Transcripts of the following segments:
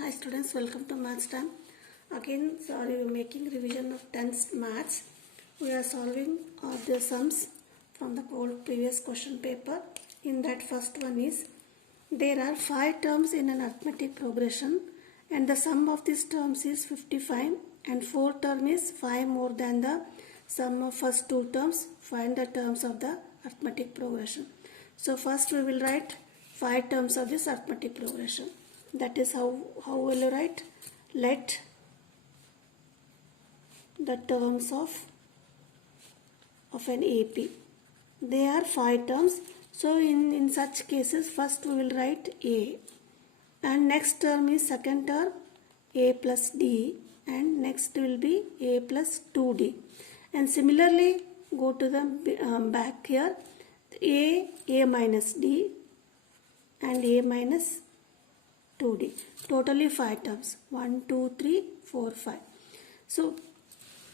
Hi students, welcome to Maths Time. Again, sorry, we're making revision of 10th Maths. We are solving all the sums from the old previous question paper. In that first one is, there are 5 terms in an arithmetic progression and the sum of these terms is 55 and 4 term is 5 more than the sum of first 2 terms. Find the terms of the arithmetic progression. So first we will write 5 terms of this arithmetic progression. That is how will you write? Let the terms of an AP. They are 5 terms. So in such cases, first we will write A. And next term is second term A plus D. And next will be A plus 2D. And similarly, go to the back here. A minus D and A minus 2D. Totally 5 terms. 1, 2, 3, 4, 5. So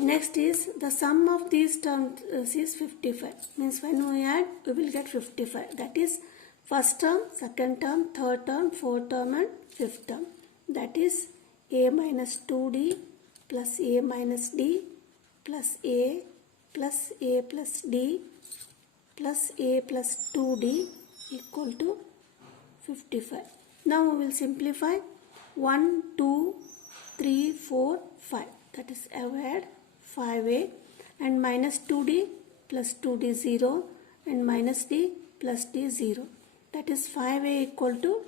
next is the sum of these terms is 55. Means when we add, we will get 55. That is first term, second term, third term, fourth term and fifth term. That is A minus 2D plus A minus D plus A plus D plus A plus 2D equal to 55. Now we will simplify 1, 2, 3, 4, 5. That is add 5A and minus 2D plus 2D 0 and minus D plus D 0. That is 5A equal to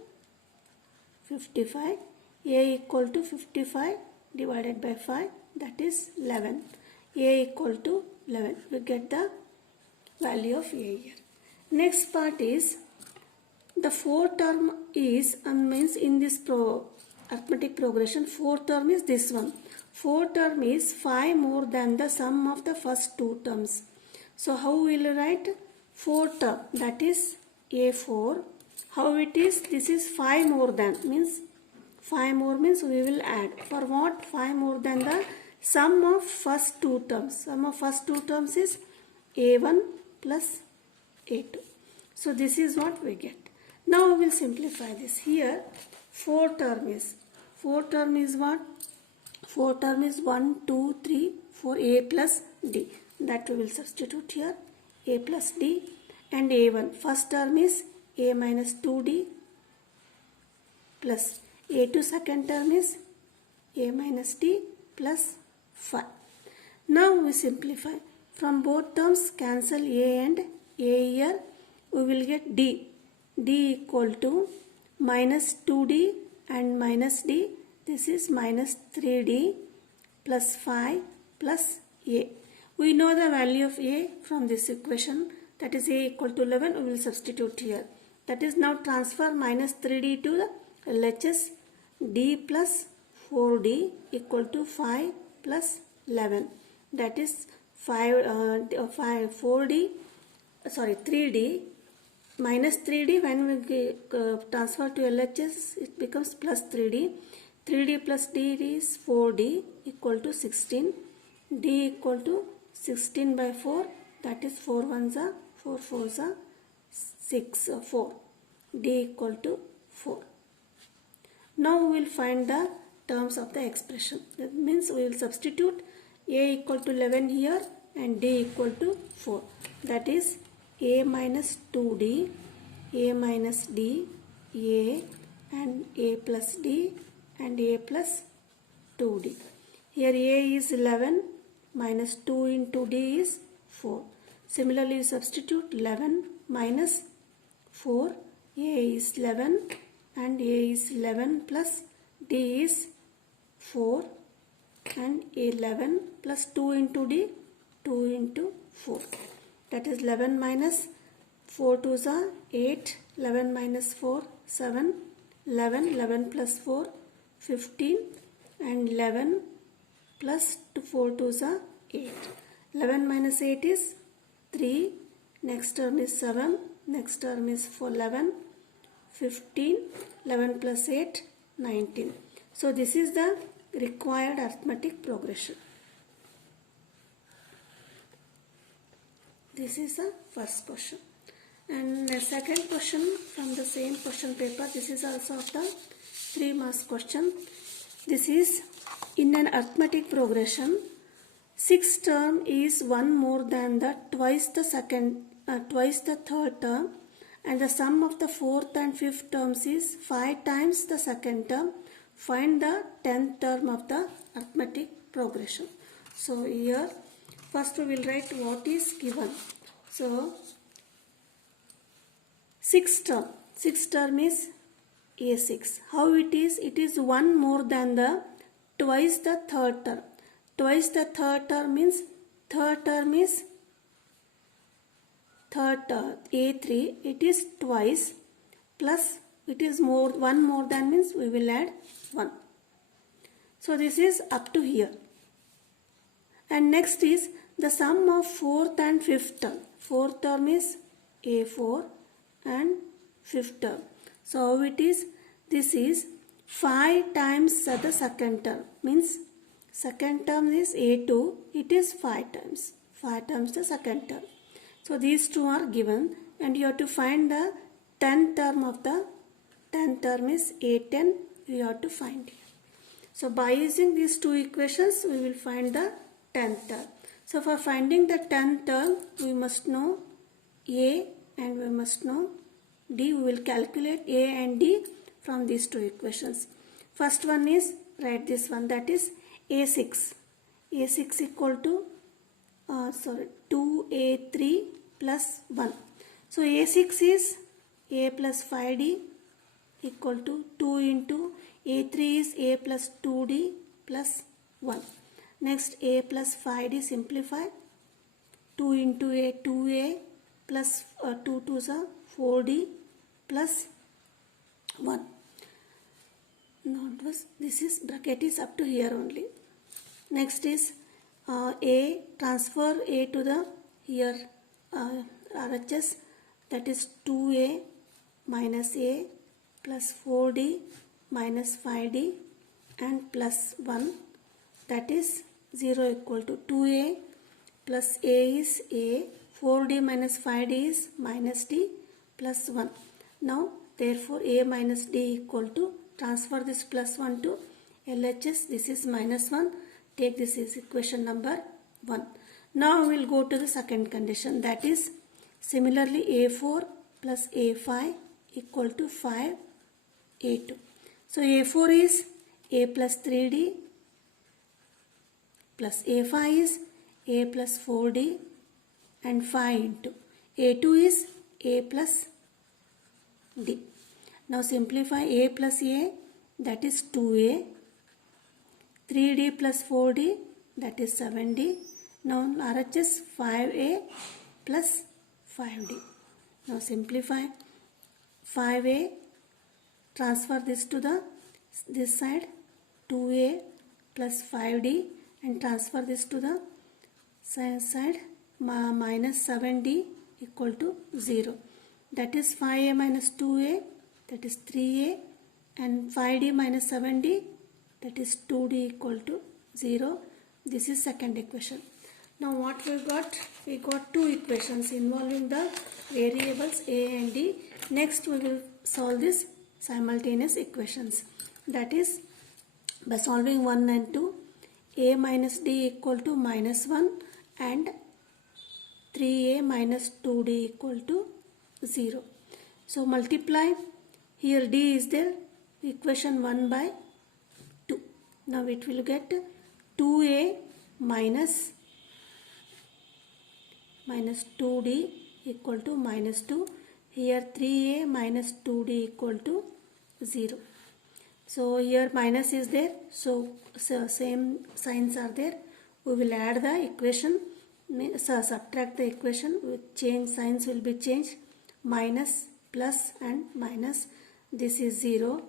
55. A equal to 55 divided by 5. That is 11. A equal to 11. We get the value of A here. Next part is the fourth term is means in this arithmetic progression, fourth term is this one. Fourth term is 5 more than the sum of the first 2 terms. So how will you write fourth term? That is A4. How it is? This is 5 more than means 5 more means we will add. For what? 5 more than the sum of first 2 terms. Sum of first 2 terms is A1 plus A2. So this is what we get. Now we will simplify this. Here, 4 term is what? 4 term is 1, 2, 3, 4, A plus D. That we will substitute here. A plus D and A1. First term is A minus 2D plus A2. Second term is A minus D plus 5. Now we simplify. From both terms, cancel A and A here. We will get D. D equal to minus 2D and minus D. This is minus 3D plus 5 plus A. We know the value of A from this equation. That is A equal to 11. We will substitute here. That is now transfer minus 3D to the LHS. D plus 4D equal to 5 plus 11. That is 3D. Minus 3D, when we transfer to LHS, it becomes plus 3D. 3D plus D is 4D equal to 16. D equal to 16 by 4. That is 4 1s are 4 4s are 6 4. D equal to 4. Now we will find the terms of the expression. That means we will substitute A equal to 11 here and D equal to 4. That is A minus 2D, A minus D, A and A plus D and A plus 2D. Here A is 11 minus 2 into D is 4. Similarly, you substitute 11 minus 4. A is 11 and A is 11 plus D is 4 and 11 plus 2 into D, 2 into 4. That is 11 minus 4 2s are 8, 11 minus 4, 7, 11, 11 plus 4, 15 and 11 plus 4 2s are 8. 11 minus 8 is 3, next term is 7, next term is 11, 15, 11 plus 8, 19. So this is the required arithmetic progression. This is the first question. And the second question from the same question paper. This is also of the 3 marks question. This is in an arithmetic progression. 6th term is 1 more than the twice the third term, and the sum of the 4th and 5th terms is 5 times the second term. Find the 10th term of the arithmetic progression. So here first we will write what is given. So 6th term is A6. How it is? It is 1 more than the twice the third term. Twice the third term means third term is third term A3. It is twice plus it is more, 1 more than means we will add 1. So this is up to here. And next is the sum of 4th and 5th term. 4th term is A4 and 5th term. So how it is? This is 5 times the second term. Means second term is A2. It is 5 times. 5 times the second term. So these two are given and you have to find the 10th term of the 10th term is A10. You have to find it. So by using these two equations we will find the 10th term. So for finding the 10th term we must know A and we must know D. We will calculate A and D from these two equations. First one is, write this one, that is A6. A6 equal to 2A3 plus 1. So A6 is A plus 5D equal to 2 into A3 is A plus 2D plus 1. Next A plus 5D simplify. 2 into A 2A plus 2 to the 4D plus 1. This is bracket is up to here only. Next is A, transfer A to the here RHS, that is 2A minus A plus 4D minus 5D and plus 1, that is 0 equal to 2A plus A is A, 4D minus 5D is minus D plus 1. Now therefore A minus D equal to, transfer this plus 1 to LHS, this is minus 1, take this is equation number 1. Now we will go to the second condition, that is similarly A4 plus A5 equal to 5 A2. So A4 is A plus 3D plus A5 is A plus 4D and 5 into A2 is A plus D. Now simplify A plus A, that is 2A, 3D plus 4D, that is 7D. Now RHS 5A plus 5D. Now simplify 5A, transfer this to the this side, 2A plus 5D, and transfer this to the side, minus 7D equal to 0. That is 5A minus 2A, that is 3A, and 5D minus 7D, that is 2D equal to 0. This is second equation. Now what we got? We got two equations involving the variables A and D. Next we will solve this simultaneous equations. That is by solving 1 and 2, A minus D equal to minus 1 and 3A minus 2D equal to 0. So multiply, here D is there, equation 1 by 2. Now it will get 2A minus 2D equal to minus 2. Here 3A minus 2D equal to 0. So here minus is there, so same signs are there. We will add the equation, subtract the equation, with change signs will be changed, minus, plus and minus. This is 0.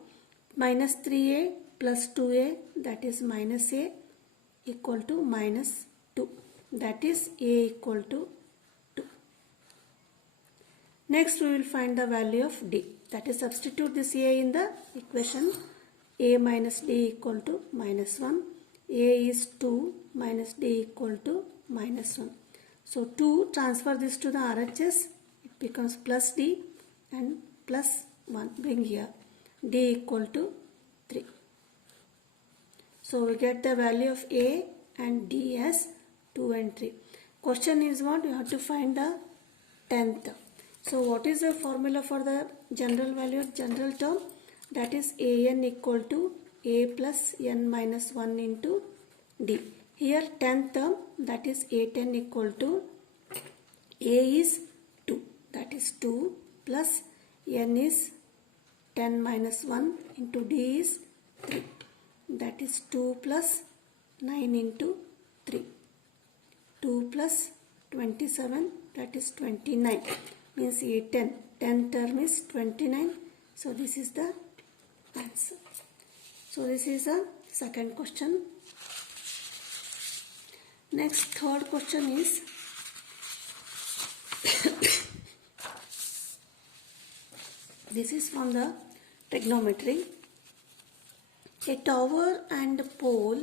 Minus 3A plus 2A, that is minus A equal to minus 2. That is A equal to 2. Next we will find the value of D. That is substitute this A in the equation. A minus D equal to minus 1. A is 2 minus D equal to minus 1. So 2, transfer this to the RHS. It becomes plus D and plus 1. Bring here. D equal to So we get the value of A and D as 2 and 3. Question is what? You have to find the 10th. So what is the formula for the general value, general term? That is an equal to a plus n minus 1 into d. Here 10th term, that is a10 equal to a is 2, that is 2 plus n is 10 minus 1 into d is 3, that is 2 plus 9 into 3. 2 plus 27, that is 29, means a10. 10 term is 29. So this is the answer. So this is the second question. Next, third question is this is from the trigonometry. A tower and pole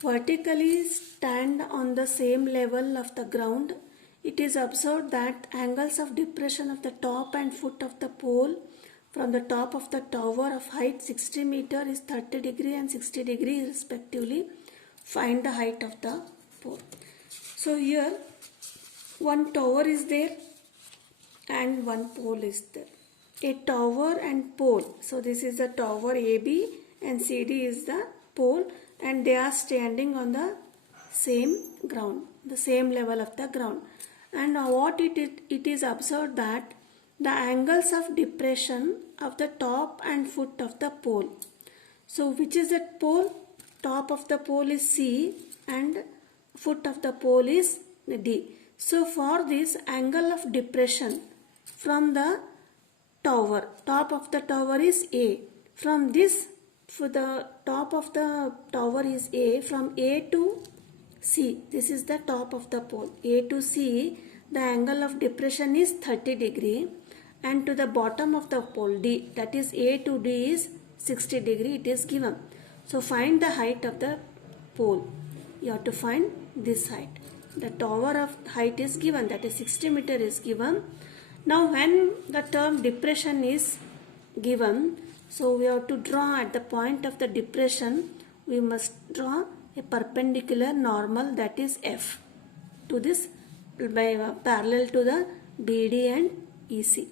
vertically stand on the same level of the ground. It is observed that angles of depression of the top and foot of the pole from the top of the tower of height 60 meter is 30 degree and 60 degree respectively. Find the height of the pole. So here one tower is there and one pole is there. A tower and pole. So this is the tower AB and CD is the pole, and they are standing on the same ground, the same level of the ground. And what it is observed that the angles of depression of the top and foot of the pole. So which is that pole? Top of the pole is C and foot of the pole is D. So for this angle of depression from the tower, top of the tower is A. From this, for the top of the tower is A, from A to C, this is the top of the pole. A to C, the angle of depression is 30 degree, and to the bottom of the pole D, that is A to D is 60 degree, it is given. So find the height of the pole. You have to find this height. The tower of height is given, that is 60 meter is given. Now when the term depression is given, so we have to draw at the point of the depression, we must draw a perpendicular normal, that is F, to this parallel to the BD and EC.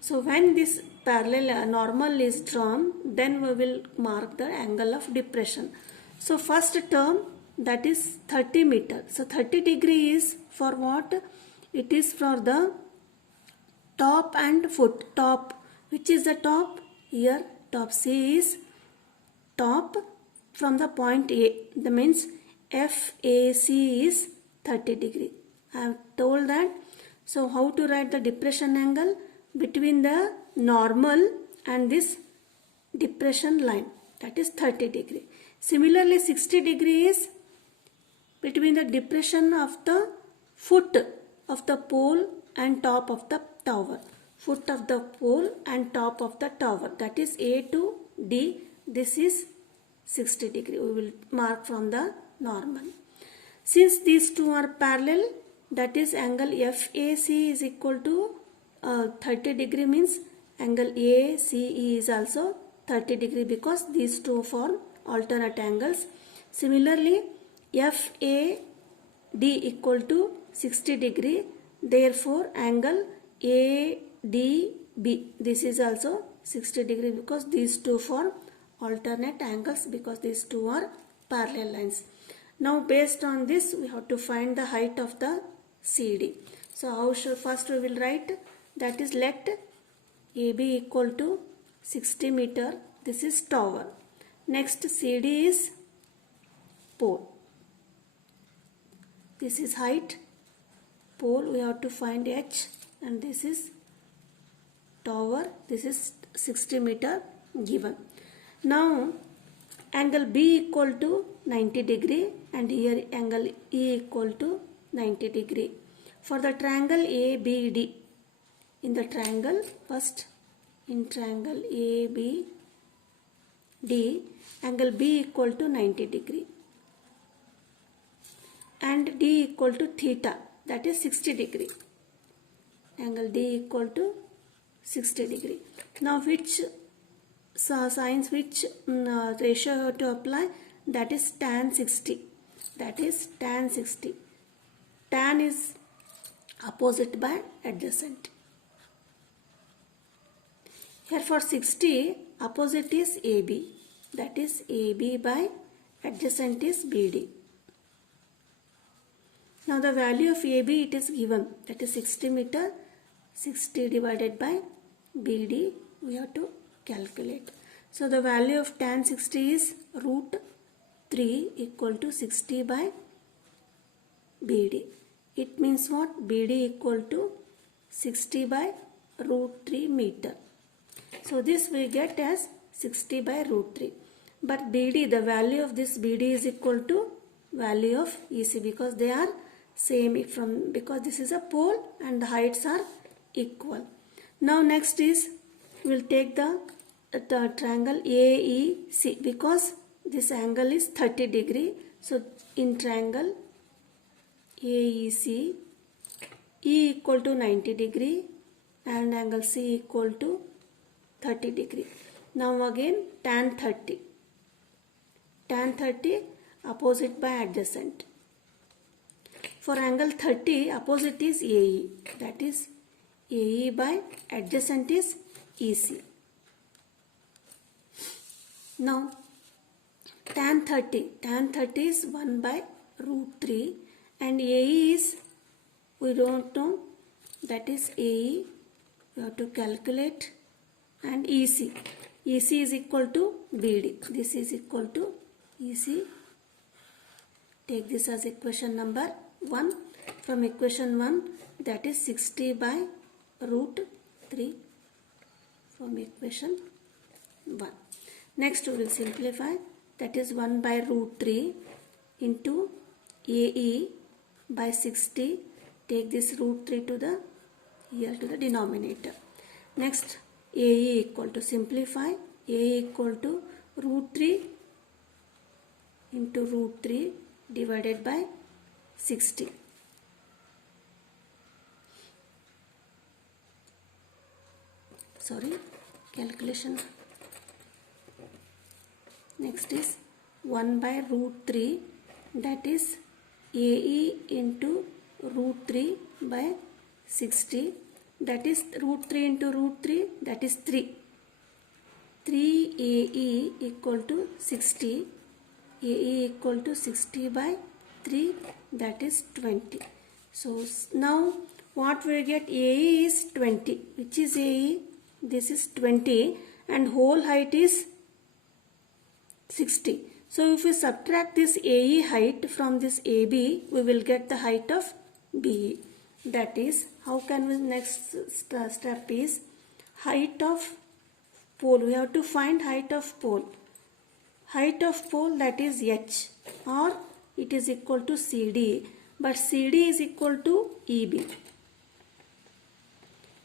So when this parallel normal is drawn, then we will mark the angle of depression. So first term, that is 30 meter. So 30 degree is for what? It is for the top and foot. Top, which is the top? Here top C is top from the point A. That means FAC is 30 degree. I have told that. So how to write the depression angle? Between the normal and this depression line, that is 30 degree. Similarly 60 degree is between the depression of the foot of the pole and top of the tower. Foot of the pole and top of the tower, that is A to D. This is 60 degree. We will mark from the normal. Since these two are parallel, that is angle FAC is equal to 30 degree, means angle ACE is also 30 degree, because these two form alternate angles. Similarly FAD equal to 60 degree. Therefore angle ADB, this is also 60 degree, because these two form alternate angles, because these two are parallel lines. Now based on this we have to find the height of the CD. So how should, first we will write, that is let AB equal to 60 meter, this is tower. Next CD is pole. This is height, pole we have to find H, and this is tower, this is 60 meter given. Now angle B equal to 90 degree and here angle E equal to 90 degree. For the triangle ABD, in the triangle first, in triangle ABD, angle B equal to 90 degree and D equal to theta, that is 60 degree. Angle D equal to 60 degree. Now which signs, which ratio you have to apply? that is tan 60. That is tan 60. Tan is opposite by adjacent. Here for 60, opposite is AB. That is AB by adjacent is BD. Now the value of AB it is given. That is 60 meter. 60 divided by BD we have to calculate. So the value of tan 60 is root 3 equal to 60 by BD. It means what? BD equal to 60 by root 3 meter. So this we get as 60 by root 3. But BD, the value of this BD is equal to value of EC because they are same because this is a pole and the heights are equal. Now next is we will take the triangle AEC because this angle is 30 degree. So in triangle AEC, E equal to 90 degree and angle C equal to 30 degree. Now again tan 30. Tan 30 opposite by adjacent. For angle 30 opposite is AE. That is AE by adjacent is EC. Now tan 30. Tan 30 is 1 by root 3 and AE is, we don't know, that is AE. We have to calculate, and EC. EC is equal to BD. This is equal to EC. Take this as equation number 1. From equation 1, that is 60 by root 3 from equation 1. Next we will simplify. That is 1 by root 3 into AE by 60. Take this root 3 to the here to the denominator. Next AE equal to, simplify, AE equal to root 3 into root 3 divided by 60. Sorry, calculation. Next is 1 by root 3, that is AE into root 3 by 60. That is root 3 into root 3, that is 3. 3 AE equal to 60. AE equal to 60 by 3, that is 20. So now what we get? AE is 20. Which is AE? This is 20 and whole height is 60. So if we subtract this AE height from this AB, we will get the height of BE. That is, how can we, next step is height of pole. We have to find height of pole. Height of pole, that is H, or it is equal to CD, but CD is equal to EB.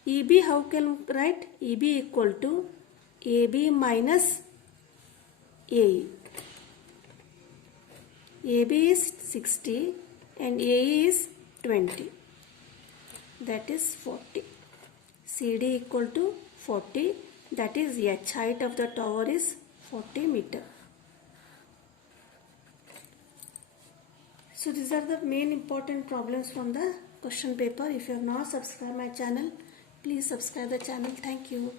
EB, how can we write? EB equal to AB minus AE. AB is 60 and AE is 20. That is 40. CD equal to 40. That is H. Height of the tower is 40 meter. So these are the main important problems from the question paper. If you have not subscribed my channel, please subscribe the channel. Thank you.